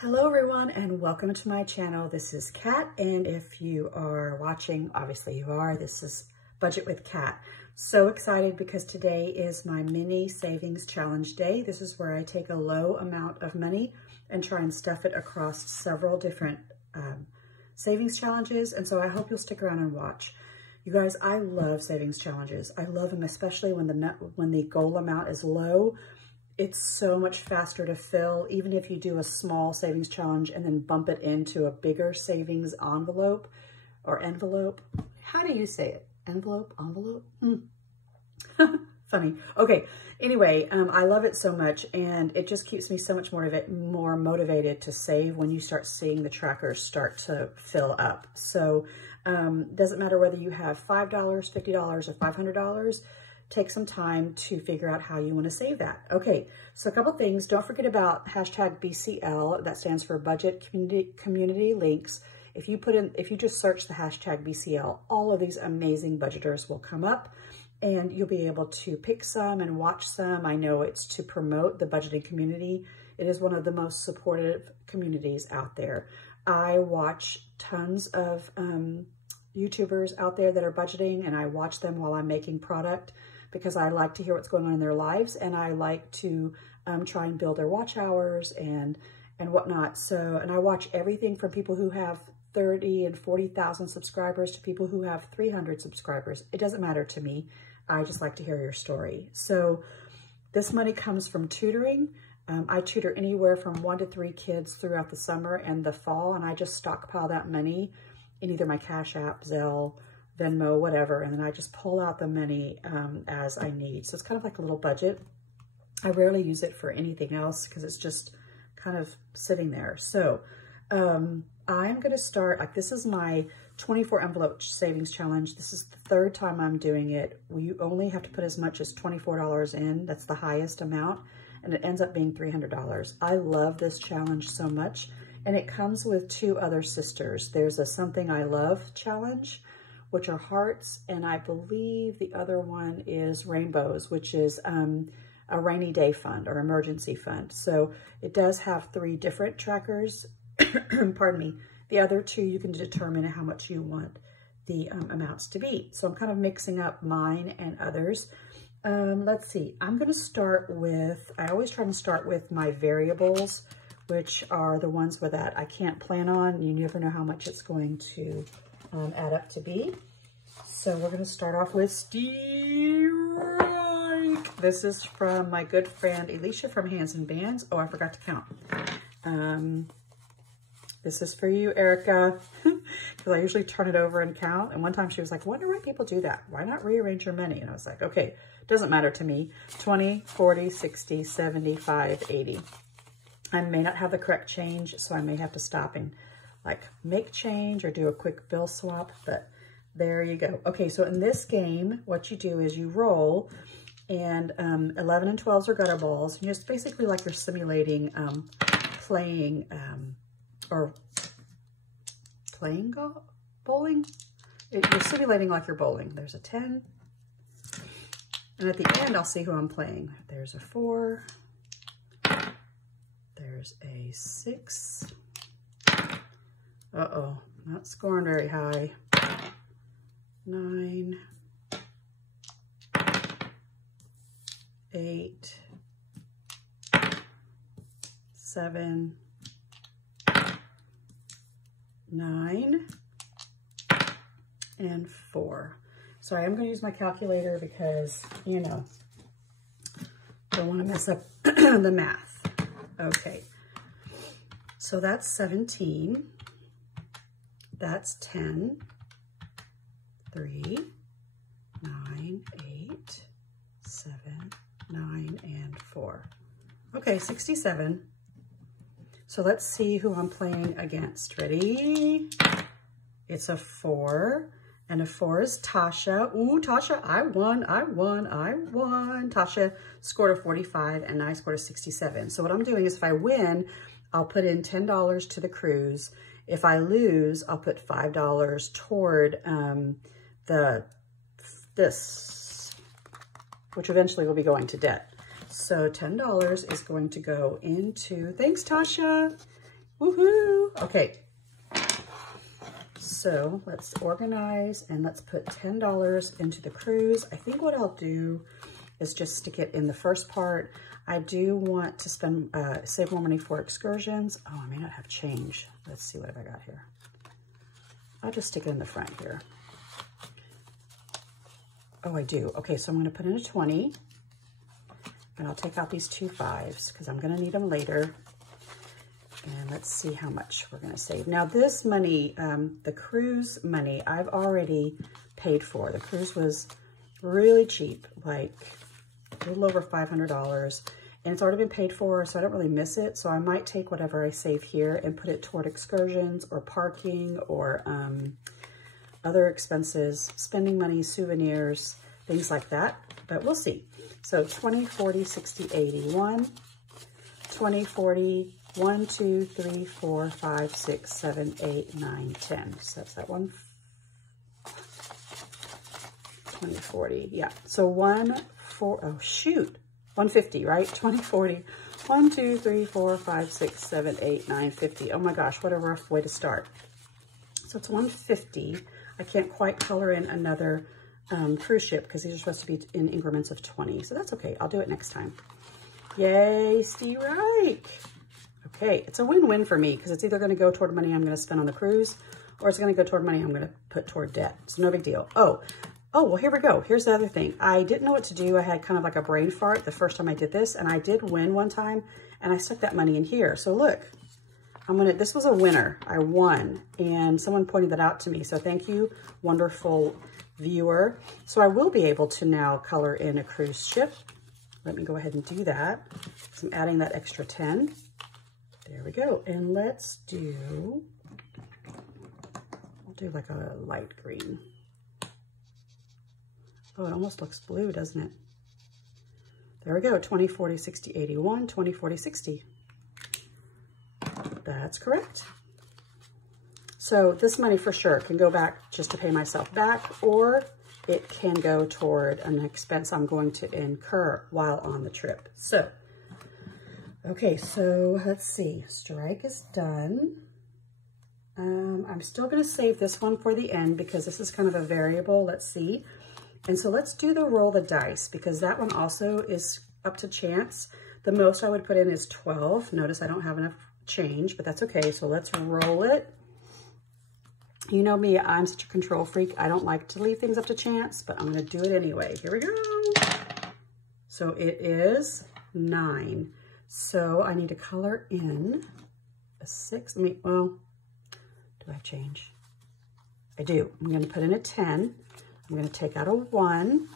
Hello everyone and welcome to my channel. This is Kat, and if you are watching, obviously you are, this is Budget with Kat. So excited because today is my mini savings challenge day. This is where I take a low amount of money and try and stuff it across several different savings challenges, and so I hope you'll stick around and watch. You guys, I love savings challenges. I love them, especially when the goal amount is low. It's so much faster to fill, even if you do a small savings challenge and then bump it into a bigger savings envelope or envelope. How do you say it? Envelope? Funny. Okay. Anyway, I love it so much, and it just keeps me so much more motivated to save when you start seeing the trackers start to fill up. So doesn't matter whether you have $5, $50, or $500. Take some time to figure out how you want to save that. Okay, so a couple things. Don't forget about hashtag BCL. That stands for Budget Community Links. If you just search the hashtag BCL, all of these amazing budgeters will come up, and you'll be able to pick some and watch some. I know it's to promote the budgeting community. It is one of the most supportive communities out there. I watch tons of YouTubers out there that are budgeting, and I watch them while I'm making product, because I like to hear what's going on in their lives, and I like to try and build their watch hours and whatnot. So, and I watch everything from people who have 30 and 40,000 subscribers to people who have 300 subscribers. It doesn't matter to me. I just like to hear your story. So this money comes from tutoring. I tutor anywhere from 1 to 3 kids throughout the summer and the fall, and I just stockpile that money in either my Cash App, Zelle, Venmo, whatever, and then I just pull out the money as I need. So it's kind of like a little budget. I rarely use it for anything else because it's just kind of sitting there. So I'm going to start, like, this is my 24 envelope savings challenge. This is the 3rd time I'm doing it. You only have to put as much as $24 in. That's the highest amount, and it ends up being $300. I love this challenge so much, and it comes with 2 other sisters. There's a Something I Love challenge, which are hearts, and I believe the other one is rainbows, which is a rainy day fund or emergency fund. So it does have 3 different trackers. Pardon me. The other 2, you can determine how much you want the amounts to be. So I'm kind of mixing up mine and others. Let's see. I'm going to start with, I always try to start with my variables, which are the ones that I can't plan on. You never know how much it's going to add up to be. So we're going to start off with Strike. This is from my good friend Alicia from Hands and Bands. Oh, I forgot to count. This is for you, Erica, because I usually turn it over and count. And one time she was like, I wonder why people do that. Why not rearrange your money? And I was like, okay, doesn't matter to me. 20, 40, 60, 75, 80. I may not have the correct change, so I may have to stop and like make change or do a quick bill swap, but there you go. Okay, so in this game, what you do is you roll, and 11 and 12s are gutter balls. And it's basically like you're simulating playing bowling. You're simulating like you're bowling. There's a 10, and at the end, I'll see who I'm playing. There's a 4. There's a 6. Uh-oh, not scoring very high. 9, 8, 7, 9, and 4. So I am going to use my calculator because, you know, don't want to mess up the math. Okay, so that's 17. That's 10, 3, 9, 8, 7, 9, and 4. Okay, 67. So let's see who I'm playing against. Ready? It's a 4, and a 4 is Tasha. Ooh, Tasha, I won. Tasha scored a 45, and I scored a 67. So what I'm doing is if I win, I'll put in $10 to the cruise. If I lose, I'll put $5 toward this, which eventually will be going to debt. So $10 is going to go into, thanks Tasha, Woohoo! Okay. So let's organize and let's put $10 into the cruise. I think what I'll do is just stick it in the first part. I do want to spend, save more money for excursions. Oh, I may not have change. Let's see what have I got here. I'll just stick it in the front here. Oh, I do. Okay, so I'm gonna put in a 20 and I'll take out these 2 5s because I'm gonna need them later. And let's see how much we're gonna save. Now this money, the cruise money, I've already paid for. The cruise was really cheap, like a little over $500, and it's already been paid for, so I don't really miss it. So I might take whatever I save here and put it toward excursions or parking or other expenses, spending money, souvenirs, things like that, but we'll see. So 20, 40, 60, 80, 1, 20, 40, 1, 2, 3, 4, 5, 6, 7, 8, 9, 10. So that's that one. 20, 40, yeah. So 150, right? 20, 40, 1, 2, 3, 4, 5, 6, 7, 8, 9, 50. Oh my gosh, what a rough way to start. So it's 150. I can't quite color in another cruise ship because these are supposed to be in increments of 20. So that's okay. I'll do it next time. Yay, Steve Reich. Okay, it's a win-win for me because it's either going to go toward money I'm going to spend on the cruise or it's going to go toward money I'm going to put toward debt. So no big deal. Oh, well, here we go. Here's the other thing. I didn't know what to do. I had kind of like a brain fart the first time I did this, and I did win one time, and I stuck that money in here. So look, this was a winner. I won, and someone pointed that out to me. So thank you, wonderful viewer. So I will be able to now color in a cruise ship. Let me go ahead and do that. So I'm adding that extra 10. There we go. And let's do, we'll do like a light green. Oh, it almost looks blue, doesn't it? There we go, 20, 40, 60, 81, 20, 40, 60. That's correct. So this money for sure can go back just to pay myself back, or it can go toward an expense I'm going to incur while on the trip. So, okay, so let's see. Strike is done. I'm still going to save this one for the end because this is kind of a variable. Let's see. And so let's do the roll the dice because that one also is up to chance. The most I would put in is 12. Notice I don't have enough change, but that's okay. So let's roll it. You know me, I'm such a control freak. I don't like to leave things up to chance, but I'm going to do it anyway. Here we go. So it is 9. So I need to color in a 6. Well, do I have change? I do. I'm going to put in a 10. I'm going to take out a 1.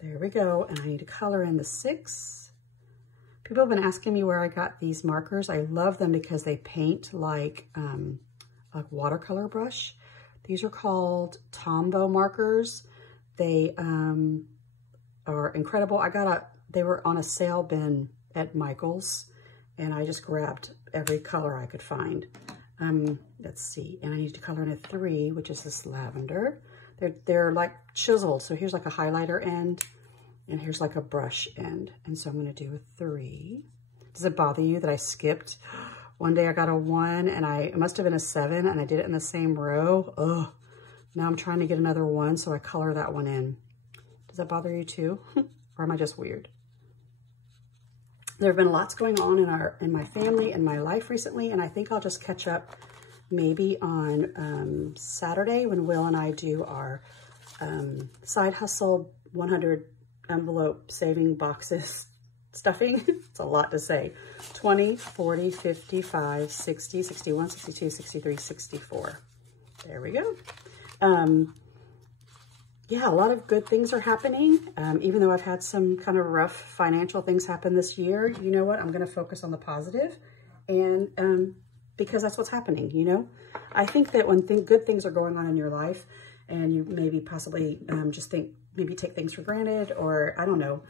There we go. And I need to color in the 6. People have been asking me where I got these markers. I love them because they paint like a watercolor brush. These are called Tombow Markers. They are incredible. They were on a sale bin at Michael's, and I just grabbed every color I could find. Let's see, and I need to color in a 3, which is this lavender. They're like chiseled, so here's like a highlighter end, and here's like a brush end. And so I'm gonna do a 3. Does it bother you that I skipped? One day I got a 1, and it must have been a 7, and I did it in the same row. Ugh. Now I'm trying to get another 1, so I color that one in. Does that bother you too? Or am I just weird? There have been lots going on in my family and my life recently, and I think I'll just catch up maybe on Saturday when Will and I do our side hustle 100 envelope saving boxes stuffing. It's a lot to say. 20, 40, 55, 60, 61, 62, 63, 64. There we go. Yeah, a lot of good things are happening. Even though I've had some kind of rough financial things happen this year, you know what? I'm going to focus on the positive, and because that's what's happening, you know? I think that when good things are going on in your life, and you maybe possibly just maybe take things for granted, or I don't know,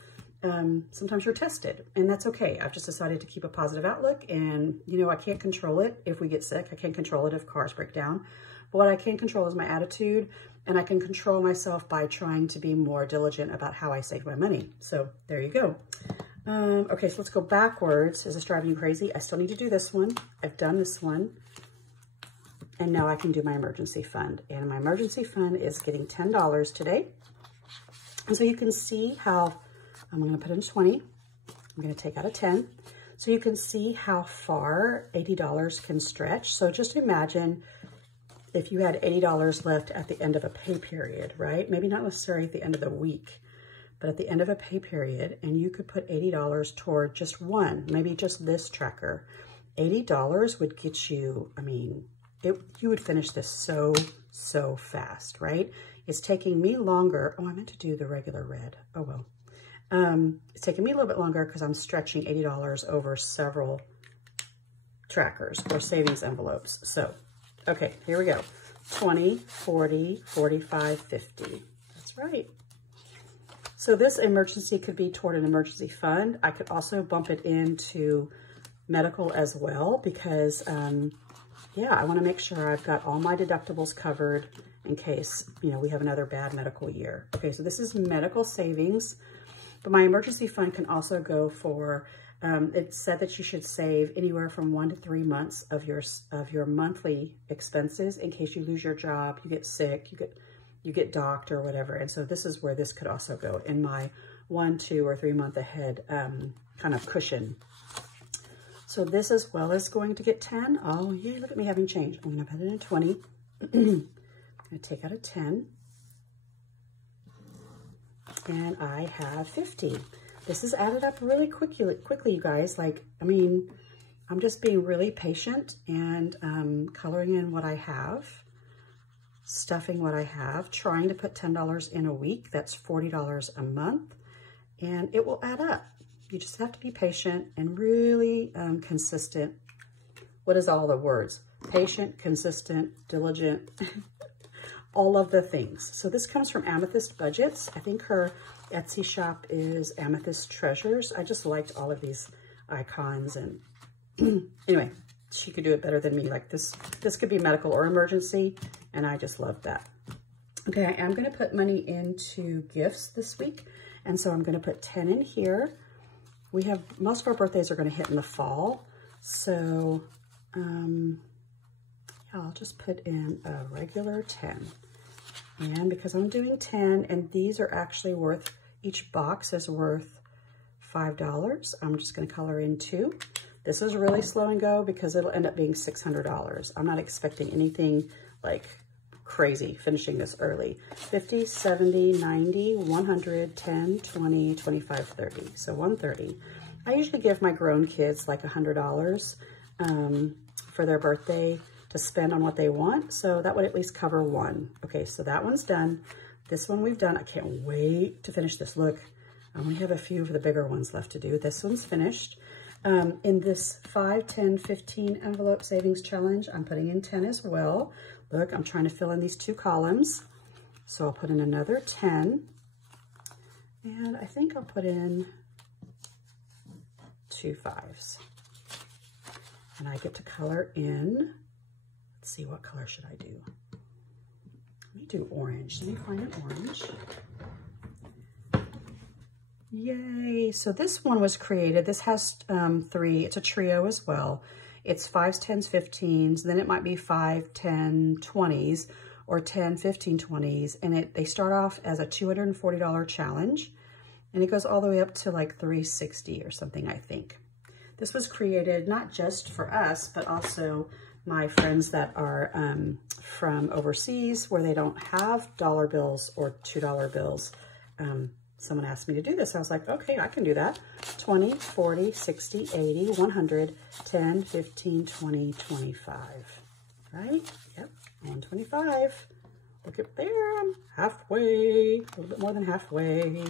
sometimes you're tested, and that's okay. I've just decided to keep a positive outlook, and you know, I can't control it if we get sick. I can't control it if cars break down. But what I can control is my attitude, and I can control myself by trying to be more diligent about how I save my money. So there you go. Okay, so let's go backwards. Is this driving you crazy? I still need to do this one. I've done this one. And now I can do my emergency fund. And my emergency fund is getting $10 today. And so you can see how, I'm gonna put in 20. I'm gonna take out a 10. So you can see how far $80 can stretch. So just imagine if you had $80 left at the end of a pay period, right? Maybe not necessarily at the end of the week, but at the end of a pay period, and you could put $80 toward just one, maybe just this tracker. $80 would get you, I mean, you would finish this so fast, right? It's taking me longer. Oh, I meant to do the regular red. Oh, well. It's taking me a little bit longer because I'm stretching $80 over several trackers or savings envelopes. So, okay, here we go. 20, 40, 45, 50. That's right. So this emergency could be toward an emergency fund. I could also bump it into medical as well because, yeah, I want to make sure I've got all my deductibles covered in case, you know, we have another bad medical year. Okay, so this is medical savings, but my emergency fund can also go for, it said that you should save anywhere from 1 to 3 months of your monthly expenses in case you lose your job, you get sick, you get docked or whatever. And so this is where this could also go in my 1, 2, or 3 month ahead kind of cushion. So this as well is going to get 10. Oh, yay, look at me having change. I'm going to put it in 20. I'm going to take out a 10. And I have 50. This is added up really quickly, you guys. Like, I mean, I'm just being really patient and coloring in what I have, stuffing what I have, trying to put $10 in a week. That's $40 a month, and it will add up. You just have to be patient and really consistent. What is all the words? Patient, consistent, diligent, all of the things. So this comes from Amethyst Budgets. I think her Etsy shop is Amethyst Treasures. I just liked all of these icons, and anyway, she could do it better than me. Like this could be medical or emergency, and I just love that. Okay, I am gonna put money into gifts this week, and so I'm gonna put 10 in here. We have, most of our birthdays are going to hit in the fall. So, yeah, I'll just put in a regular 10. And because I'm doing 10, and these are actually worth, each box is worth $5, I'm just going to color in 2. This is really slow and go because it'll end up being $600. I'm not expecting anything like crazy finishing this early. 50, 70, 90, 100, 10, 20, 25, 30. So 130. I usually give my grown kids like $100 for their birthday to spend on what they want. So that would at least cover one. Okay, so that one's done. This one we've done. I can't wait to finish this. Look, I only have a few of the bigger ones left to do. This one's finished. In this 5, 10, 15 envelope savings challenge, I'm putting in 10 as well. Look, I'm trying to fill in these 2 columns. So I'll put in another 10. And I think I'll put in 2 5s. And I get to color in, let's see, what color should I do? Let me do orange. Let me find an orange. Yay. So this one was created. This has 3. It's a trio as well. It's 5s, 10s, 15s. Then it might be 5, 10, 20s or 10, 15, 20s. And they start off as a $240 challenge. And it goes all the way up to like $360 or something, I think. This was created not just for us, but also my friends that are from overseas where they don't have dollar bills or $2 bills. Someone asked me to do this. I was like, okay, I can do that. 20, 40, 60, 80, 100, 10, 15, 20, 25. Right? Yep, 125. Look up there, I'm halfway, a little bit more than halfway.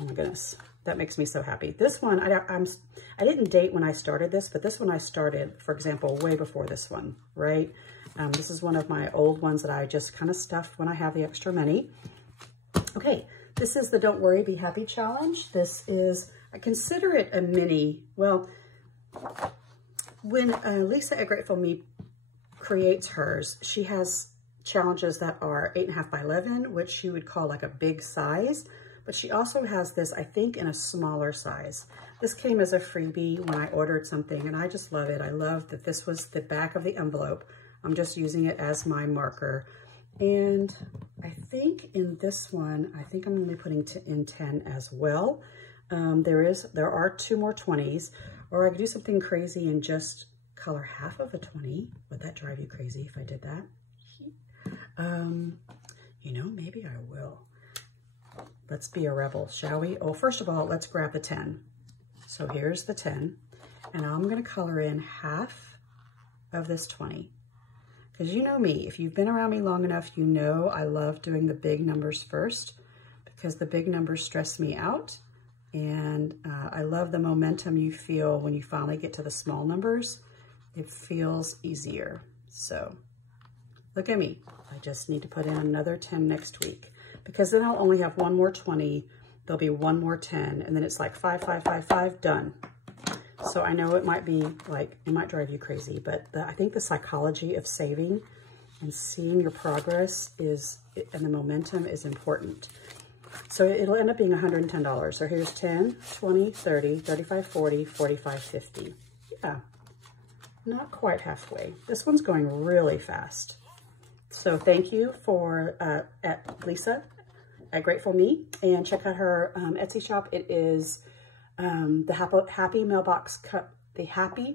Oh my goodness, that makes me so happy. This one, I didn't date when I started this, but this one I started, for example, way before this one, right? This is one of my old ones that I just kind of stuff when I have the extra money. Okay. This is the Don't Worry, Be Happy challenge. This is, I consider it a mini. Well, when Lisa at Grateful Me creates hers, she has challenges that are 8.5 by 11, which she would call like a big size. but she also has this, I think, in a smaller size. This came as a freebie when I ordered something, and I just love it. I love that this was the back of the envelope. I'm just using it as my marker. And I think in this one, I think I'm going to be putting in 10 as well. There are 2 more 20s, or I could do something crazy and just color half of a 20. Would that drive you crazy if I did that? You know, maybe I will. Let's be a rebel, shall we? Oh, first of all, let's grab the 10. So here's the 10, and I'm going to color in half of this 20. Because you know me, if you've been around me long enough, you know I love doing the big numbers first, because the big numbers stress me out. And I love the momentum you feel when you finally get to the small numbers. It feels easier. So look at me. I just need to put in another 10 next week, because then I'll only have 1 more 20. There'll be 1 more 10, and then it's like 5, 5, 5, 5, done. So I know it might be like, it might drive you crazy, but I think the psychology of saving and seeing your progress and the momentum is important. So it'll end up being $110. So here's 10, 20, 30, 35, 40, 45, 50. Yeah, not quite halfway. This one's going really fast. So thank you for at Lisa at Grateful Me, and check out her Etsy shop. It is the Happy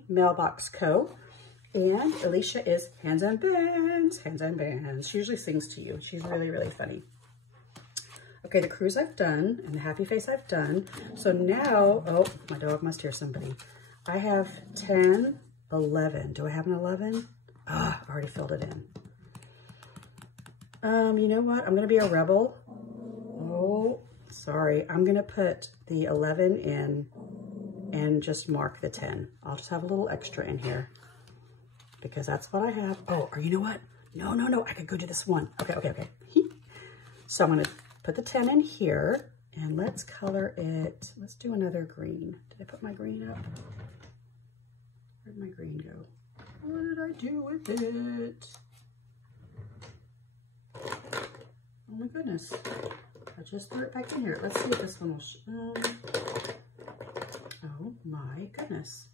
Mailbox Co. And Alicia is Hands and Bands, Hands and Bands. She usually sings to you. She's really, really funny. Okay, the cruise I've done and the happy face I've done. So now, oh, my dog must hear somebody. I have 10, 11. Do I have an 11? Ah, I already filled it in. You know what? I'm going to be a rebel. Oh, sorry. I'm going to put the 11 in and just mark the 10. I'll just have a little extra in here because that's what I have. Oh, or you know what? No, no, no. I could go do this one. Okay, okay, okay. So I'm going to put the 10 in here and let's color it. Let's do another green. Did I put my green up? Where'd my green go? What did I do with it? Oh my goodness. I just threw it back in here. Let's see if this one will, oh my goodness.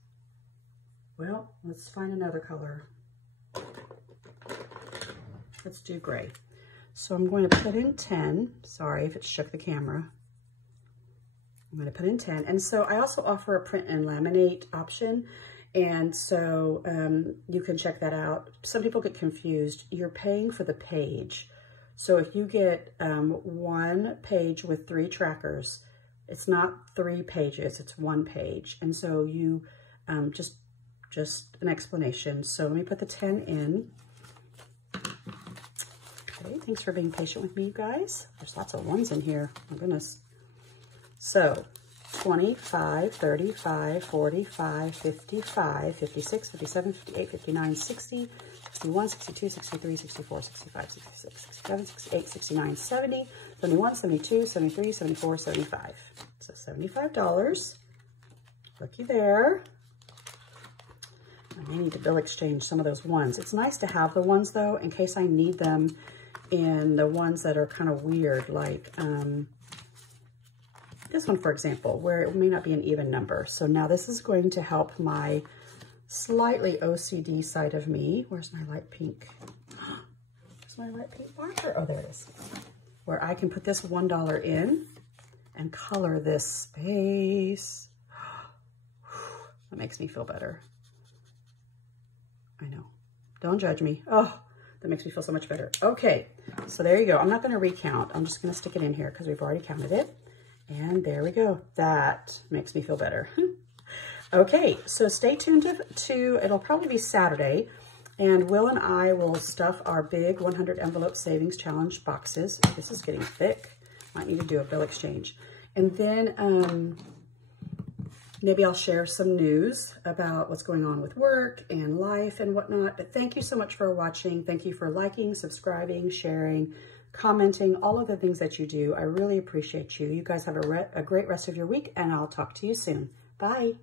Well, let's find another color. Let's do gray. So I'm going to put in 10. Sorry if it shook the camera. I'm going to put in 10. And so I also offer a print and laminate option. And so you can check that out. Some people get confused. You're paying for the page. So if you get 1 page with 3 trackers, it's not 3 pages, it's 1 page. And so you, just an explanation. So let me put the 10 in. Okay, thanks for being patient with me, you guys. There's lots of ones in here, my goodness. So 25, 35, 45, 55, 56, 57, 58, 59, 60, 61, 62, 63, 64, 65, 66, 67, 68, 69, 70, 71, 72, 73, 74, 75. So $75. Looky there. I may need to bill exchange some of those ones. It's nice to have the ones though, in case I need them in the ones that are kind of weird, like this one, for example, where it may not be an even number. So now this is going to help my slightly OCD side of me. Where's my light pink? Where's my light pink marker? Oh, there it is. Where I can put this $1 in and color this space. That makes me feel better. I know. Don't judge me. Oh, that makes me feel so much better. Okay, so there you go. I'm not going to recount. I'm just going to stick it in here because we've already counted it. And there we go. That makes me feel better. Okay, so stay tuned to it'll probably be Saturday, and Will and I will stuff our big 100 envelope savings challenge boxes. This is getting thick. Might need to do a bill exchange. And then maybe I'll share some news about what's going on with work and life and whatnot. But thank you so much for watching. Thank you for liking, subscribing, sharing, commenting, all of the things that you do. I really appreciate you. You guys have a great rest of your week, and I'll talk to you soon. Bye.